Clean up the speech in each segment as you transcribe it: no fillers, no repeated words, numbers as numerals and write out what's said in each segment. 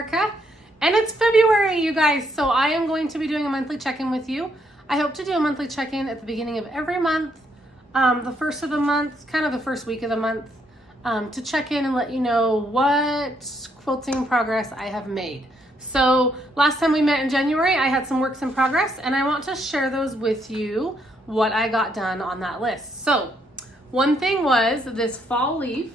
America. And it's February, you guys, so I am going to be doing a monthly check-in with you. I hope to do a monthly check-in at the beginning of every month, the first of the month, kind of the first week of the month, to check in and let you know what quilting progress I have made. So last time we met in January, I had some works in progress, and I want to share those with you, what I got done on that list. So one thing was this fall leaf.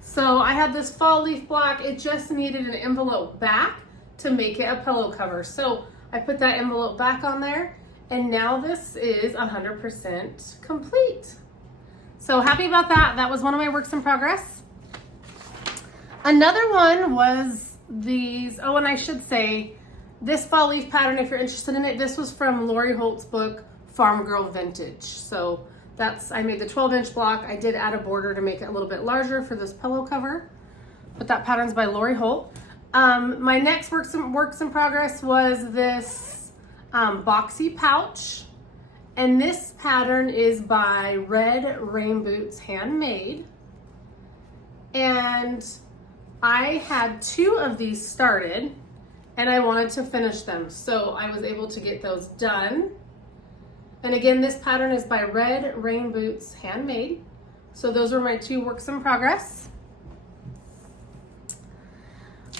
So I had this fall leaf block. It just needed an envelope back to make it a pillow cover. So I put that envelope back on there, and now this is 100% complete. So happy about that. That was one of my works in progress. Another one was these, oh, and I should say, this fall leaf pattern, if you're interested in it, this was from Lori Holt's book, Farm Girl Vintage. So I made the 12-inch block. I did add a border to make it a little bit larger for this pillow cover, but that pattern's by Lori Holt. My next works in progress was this Boxy pouch, and this pattern is by Redrainbootshandmade, and I had 2 of these started, and I wanted to finish them, so I was able to get those done. And again, this pattern is by Redrainbootshandmade. So those were my 2 works in progress.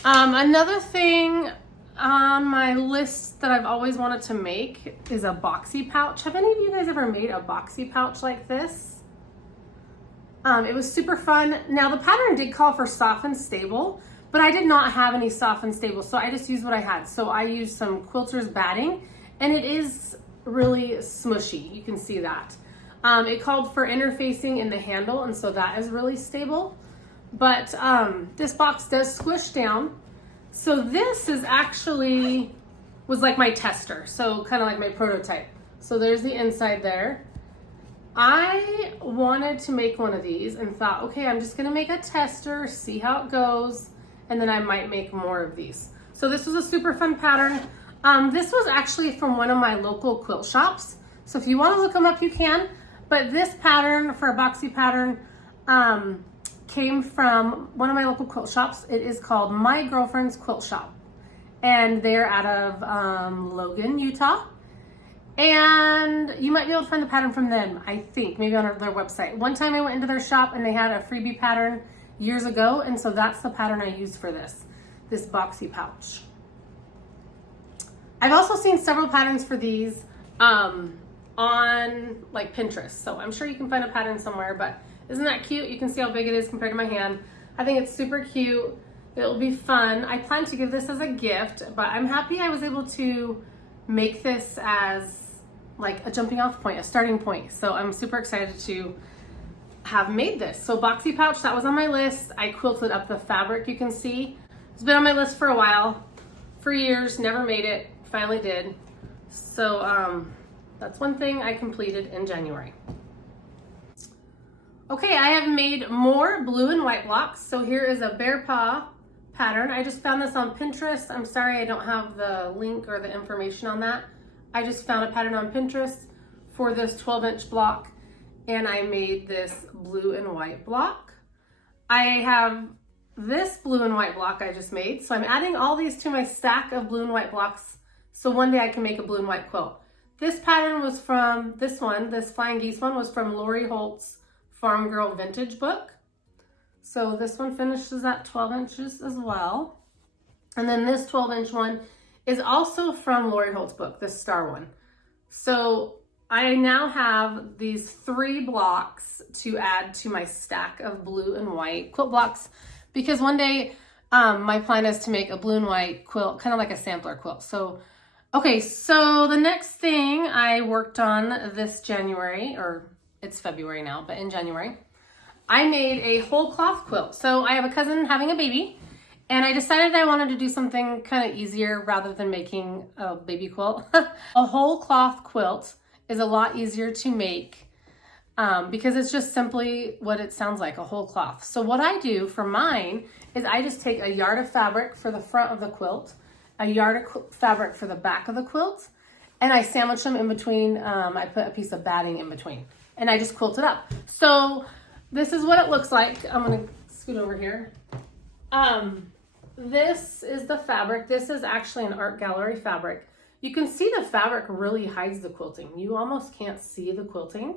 Another thing on my list that I've always wanted to make is a boxy pouch. Have any of you guys ever made a boxy pouch like this? It was super fun. Now the pattern did call for soft and stable, but I did not have any soft and stable, so I just used what I had. So I used some quilter's batting, and it is really smushy. You can see that. It called for interfacing in the handle, and so that is really stable. But this box does squish down. So this is actually, was like my tester. So kind of like my prototype. So there's the inside there. I wanted to make one of these and thought, okay, I'm just gonna make a tester, see how it goes, and then I might make more of these. So this was a super fun pattern. This was actually from one of my local quilt shops. So if you want to look them up, you can. But this pattern, for a boxy pattern, came from one of my local quilt shops. It is called My Girlfriends Quilt Shop. And they're out of Logan, Utah. And you might be able to find the pattern from them, I think, maybe on their website. One time I went into their shop and they had a freebie pattern years ago. And so that's the pattern I used for this boxy pouch. I've also seen several patterns for these on like Pinterest. So I'm sure you can find a pattern somewhere, but isn't that cute? You can see how big it is compared to my hand. I think it's super cute. It'll be fun. I plan to give this as a gift, but I'm happy I was able to make this as like a jumping off point, a starting point. So I'm super excited to have made this. So boxy pouch, that was on my list. I quilted up the fabric, you can see. It's been on my list for a while, for years, never made it. Finally did. So that's one thing I completed in January. Okay, I have made more blue and white blocks. So here is a bear paw pattern. I just found this on Pinterest. I'm sorry I don't have the link or the information on that. I just found a pattern on Pinterest for this 12-inch block, and I made this blue and white block. I have this blue and white block I just made. So I'm adding all these to my stack of blue and white blocks, so one day I can make a blue and white quilt. This pattern was from this Flying Geese one was from Lori Holt's Farm Girl Vintage book. So this one finishes at 12 inches as well. And then this 12-inch one is also from Lori Holt's book, this star one. So I now have these 3 blocks to add to my stack of blue and white quilt blocks, because one day my plan is to make a blue and white quilt, kind of like a sampler quilt. So okay, so the next thing I worked on this January, or it's February now, but in January, I made a whole cloth quilt. So I have a cousin having a baby, and I decided I wanted to do something kind of easier rather than making a baby quilt. A whole cloth quilt is a lot easier to make because it's just simply what it sounds like, a whole cloth. So what I do for mine is I just take a yard of fabric for the front of the quilt, a yard of fabric for the back of the quilt, and I sandwich them in between. I put a piece of batting in between, and I just quilt it up. So this is what it looks like. I'm gonna scoot over here. this is the fabric. This is actually an art gallery fabric. You can see the fabric really hides the quilting. You almost can't see the quilting.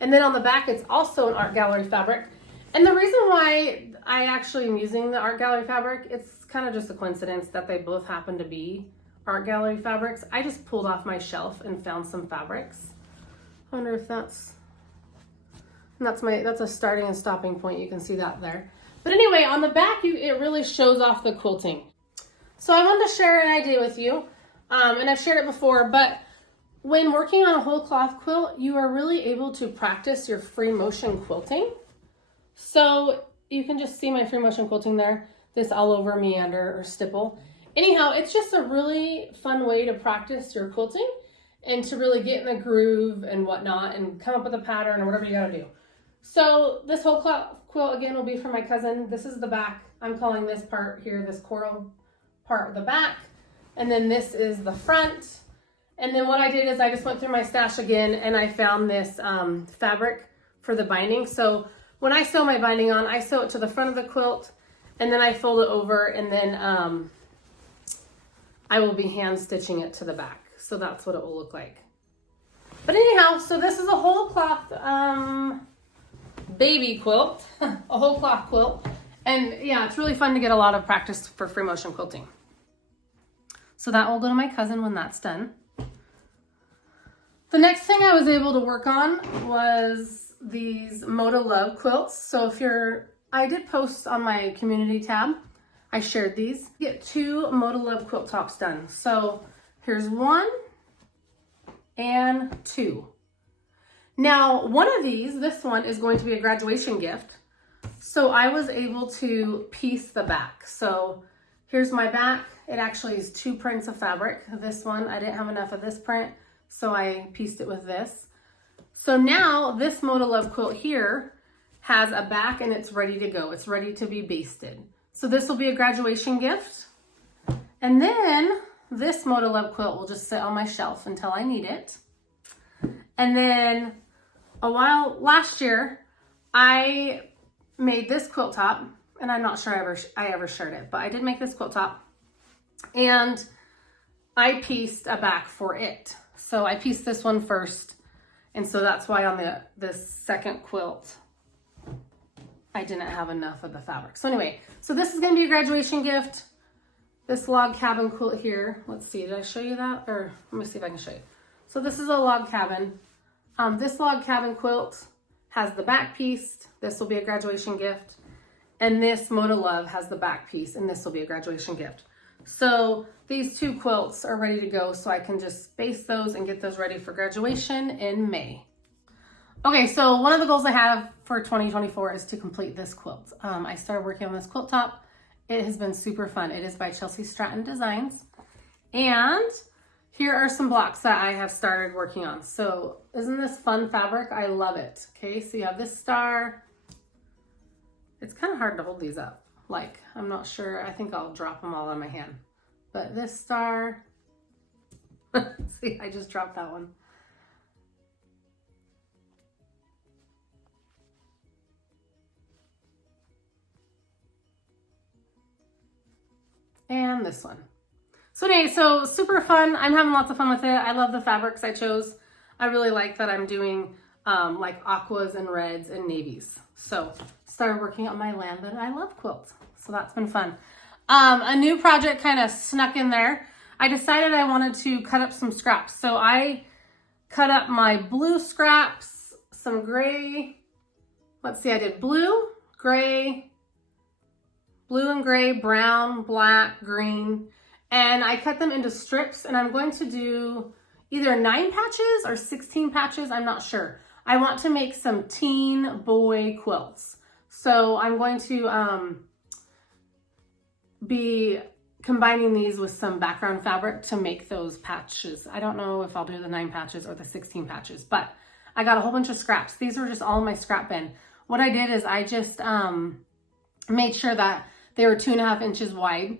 And then on the back, it's also an art gallery fabric. And the reason why I actually am using the art gallery fabric, it's kind of just a coincidence that they both happen to be art gallery fabrics. I just pulled off my shelf and found some fabrics. I wonder if that's a starting and stopping point. You can see that there. But anyway, on the back, it really shows off the quilting. So I wanted to share an idea with you, and I've shared it before, but when working on a whole cloth quilt, you are really able to practice your free motion quilting. So you can just see my free motion quilting there, this all over meander or stipple. Anyhow, it's just a really fun way to practice your quilting and to really get in the groove and whatnot and come up with a pattern or whatever you gotta do. So this whole cloth quilt again will be for my cousin. This is the back. I'm calling this part here, this coral part of the back. And then this is the front. And then what I did is I just went through my stash again and I found this fabric for the binding. So when I sew my binding on, I sew it to the front of the quilt and then I fold it over and then I will be hand stitching it to the back. So that's what it will look like. But anyhow, so this is a whole cloth baby quilt, a whole cloth quilt. And yeah, it's really fun to get a lot of practice for free motion quilting. So that will go to my cousin when that's done. The next thing I was able to work on was these Moda Love quilts. So I did post on my community tab. I shared these. Get 2 Moda Love quilt tops done. So here's 1 and 2. Now, one of these, this one is going to be a graduation gift. So I was able to piece the back. So here's my back. It actually is 2 prints of fabric. This one, I didn't have enough of this print, so I pieced it with this. So now this Moda Love quilt here has a back and it's ready to go. It's ready to be basted. So this will be a graduation gift. And then this Moda Love quilt will just sit on my shelf until I need it. And then last year, I made this quilt top, and I'm not sure I ever shared it, but I did make this quilt top, and I pieced a back for it. So I pieced this one first, and so that's why on this second quilt, I didn't have enough of the fabric. So anyway, so this is gonna be a graduation gift. This log cabin quilt here, let's see, did I show you that? Or let me see if I can show you. So this is a log cabin. This log cabin quilt has the back piece. This will be a graduation gift. And this Moda Love has the back piece, and this will be a graduation gift. So these 2 quilts are ready to go, so I can just baste those and get those ready for graduation in May. Okay, so one of the goals I have for 2024 is to complete this quilt. I started working on this quilt top. It has been super fun. It is by Chelsea Stratton Designs. And here are some blocks that I have started working on. So isn't this fun fabric? I love it. Okay, so you have this star. It's kind of hard to hold these up. Like, I'm not sure. I think I'll drop them all on my hand. But this star, see, I just dropped that one. And this one. So anyway, so super fun. I'm having lots of fun with it. I love the fabrics I chose. I really like that I'm doing like aquas and reds and navies. So started working on my Land That I Love quilt. So that's been fun. A new project kind of snuck in there. I decided I wanted to cut up some scraps. So I cut up my blue scraps, some gray. Let's see, I did blue, gray, blue and gray, brown, black, green. And I cut them into strips, and I'm going to do either 9 patches or 16 patches, I'm not sure. I want to make some teen boy quilts. So I'm going to be combining these with some background fabric to make those patches. I don't know if I'll do the 9 patches or the 16 patches, but I got a whole bunch of scraps. These were just all in my scrap bin. What I did is I just made sure that they were 2.5 inches wide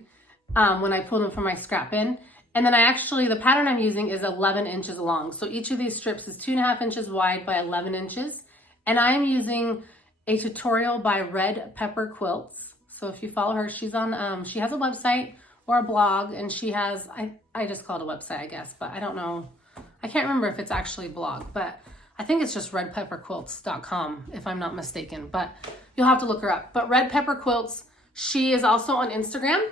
when I pulled them from my scrap bin. And then the pattern I'm using is 11 inches long. So each of these strips is 2.5 inches wide by 11 inches. And I'm using a tutorial by Red Pepper Quilts. So if you follow her, she's on, she has a website or a blog, and she has, I just call it a website, I guess, but I don't know. I can't remember if it's actually a blog, but I think it's just redpepperquilts.com if I'm not mistaken, but you'll have to look her up. But Red Pepper Quilts, she is also on Instagram,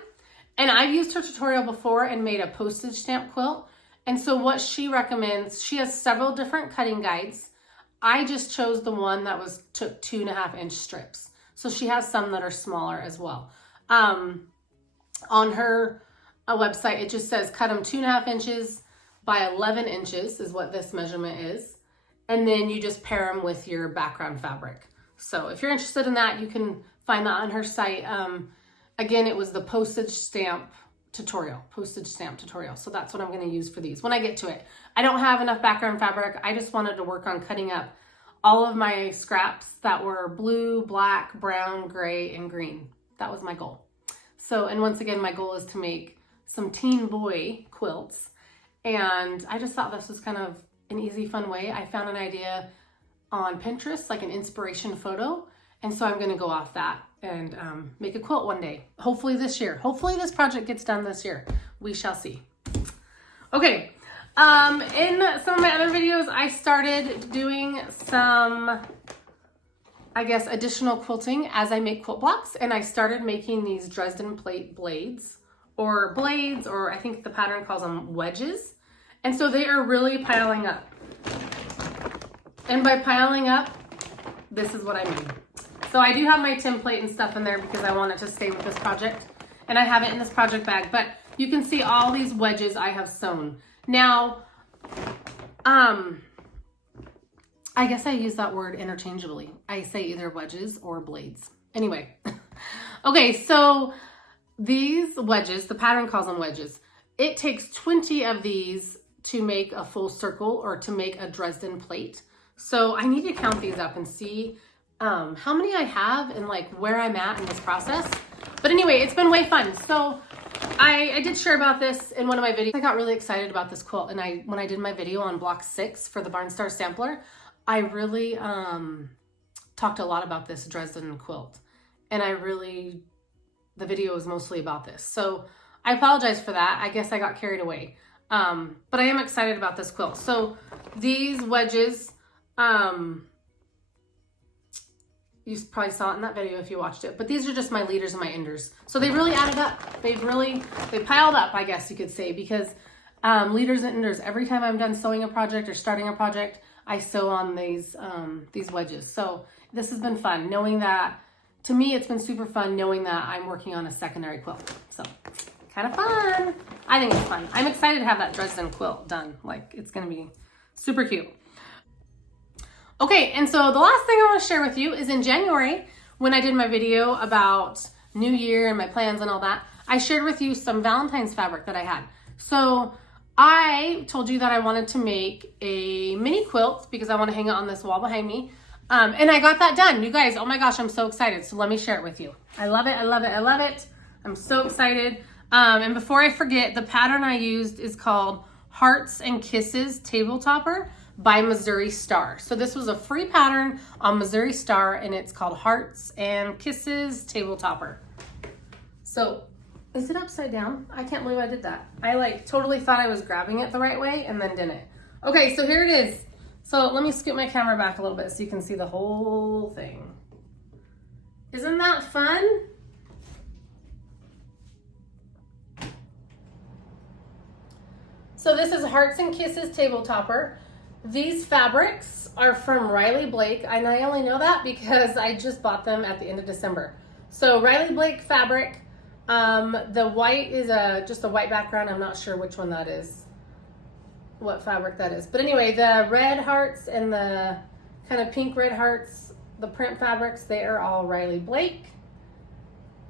and I've used her tutorial before and made a postage stamp quilt. And so what she recommends, she has several different cutting guides. I just chose the one that took 2.5-inch strips. So she has some that are smaller as well. On her website, it just says cut them 2.5 inches by 11 inches is what this measurement is. And then you just pair them with your background fabric. So if you're interested in that, you can find that on her site. Again, it was the postage stamp tutorial. So that's what I'm going to use for these when I get to it. I don't have enough background fabric. I just wanted to work on cutting up all of my scraps that were blue, black, brown, gray, and green. That was my goal. So, and once again, my goal is to make some teen boy quilts. And I just thought this was kind of an easy, fun way. I found an idea on Pinterest, like an inspiration photo. And so I'm going to go off that and make a quilt one day. Hopefully this year. Hopefully this project gets done this year. We shall see. Okay. In some of my other videos, I started doing some, I guess, additional quilting as I make quilt blocks. And I started making these Dresden plate blades, or I think the pattern calls them wedges. And so they are really piling up. And by piling up, this is what I mean. So I do have my template and stuff in there because I want it to stay with this project. And I have it in this project bag, but you can see all these wedges I have sewn. Now, I guess I use that word interchangeably. I say either wedges or blades. Anyway, okay, so these wedges, the pattern calls them wedges. It takes 20 of these to make a full circle or to make a Dresden plate. So I need to count these up and see how many I have and like where I'm at in this process. But anyway, it's been way fun. So I did share about this in one of my videos. I got really excited about this quilt, and when I did my video on block 6 for the Barnstar sampler, I really talked a lot about this Dresden quilt, and the video was mostly about this. So I apologize for that. I guess I got carried away. But I am excited about this quilt. So these wedges, you probably saw it in that video if you watched it, but these are just my leaders and my enders. So they really added up. They piled up, I guess you could say, because leaders and enders, every time I'm done sewing a project or starting a project, I sew on these wedges. So this has been fun knowing that. To me, it's been super fun knowing that I'm working on a secondary quilt. So kind of fun. I think it's fun. I'm excited to have that Dresden quilt done. Like, it's going to be super cute. Okay, and so the last thing I want to share with you is in January, when I did my video about New Year and my plans and all that, I shared with you some Valentine's fabric that I had. So I told you that I wanted to make a mini quilt because I want to hang it on this wall behind me. And I got that done. You guys, oh my gosh, I'm so excited. So let me share it with you. I love it. I love it. I love it. I'm so excited. And before I forget, the pattern I used is called Hearts and Kisses Table Topper by Missouri Star. So this was a free pattern on Missouri Star, and it's called Hearts and Kisses Table Topper. So is it upside down? I can't believe I did that. I like totally thought I was grabbing it the right way and then didn't. Okay, so here it is. So let me scoot my camera back a little bit so you can see the whole thing. Isn't that fun? So this is Hearts and Kisses Table Topper. These fabrics are from Riley Blake, and I only know that because I just bought them at the end of December. So Riley Blake fabric. The white is just a white background. I'm not sure which one that is, what fabric that is. But anyway, the red hearts and the kind of pink red hearts, the print fabrics, they are all Riley Blake.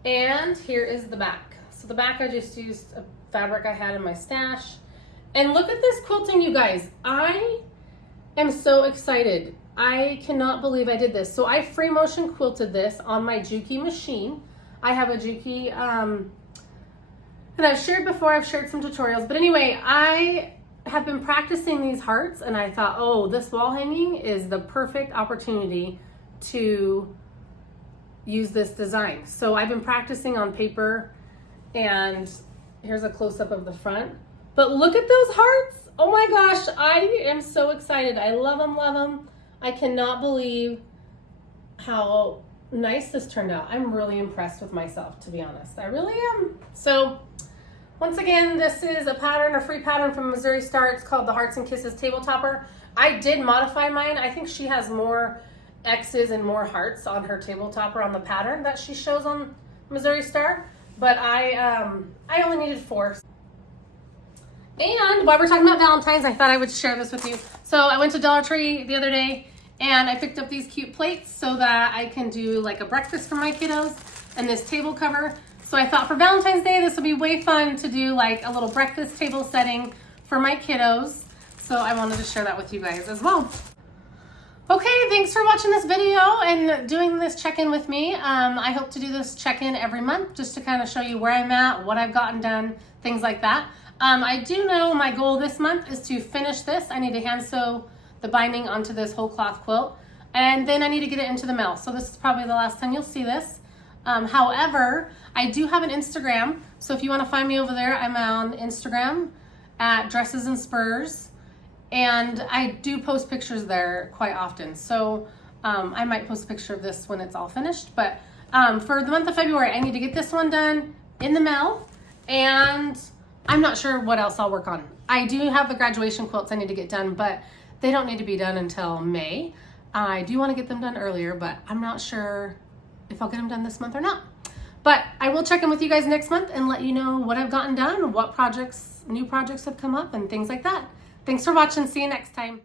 And here is the back. So the back, I just used a fabric I had in my stash. And look at this quilting, you guys. I am so excited. I cannot believe I did this. So I free motion quilted this on my Juki machine. I have a Juki, and I've shared before, I've shared some tutorials, but anyway, I have been practicing these hearts, and I thought, oh, this wall hanging is the perfect opportunity to use this design. So I've been practicing on paper, and here's a close-up of the front. But look at those hearts. Oh my gosh, I am so excited. I love them, love them. I cannot believe how nice this turned out. I'm really impressed with myself, to be honest. I really am. So once again, this is a pattern, a free pattern from Missouri Star. It's called the Hearts and Kisses Table Topper. I did modify mine. I think she has more X's and more hearts on her table topper on the pattern that she shows on Missouri Star, but I only needed 4. And while we're talking about Valentine's, I thought I would share this with you. So I went to Dollar Tree the other day and I picked up these cute plates so that I can do like a breakfast for my kiddos and this table cover. So I thought for Valentine's Day, this would be way fun to do like a little breakfast table setting for my kiddos. So I wanted to share that with you guys as well. Okay, thanks for watching this video and doing this check-in with me. I hope to do this check-in every month just to kind of show you where I'm at, what I've gotten done, things like that. I do know my goal this month is to finish this. I need to hand sew the binding onto this whole cloth quilt, and then I need to get it into the mail. So this is probably the last time you'll see this. However, I do have an Instagram, so if you want to find me over there, I'm on Instagram at Dresses and Spurs, and I do post pictures there quite often. So I might post a picture of this when it's all finished, but for the month of February, I need to get this one done in the mail, and I'm not sure what else I'll work on. I do have the graduation quilts I need to get done, but they don't need to be done until May. I do want to get them done earlier, but I'm not sure if I'll get them done this month or not. But I will check in with you guys next month and let you know what I've gotten done, what projects, new projects have come up, and things like that. Thanks for watching. See you next time.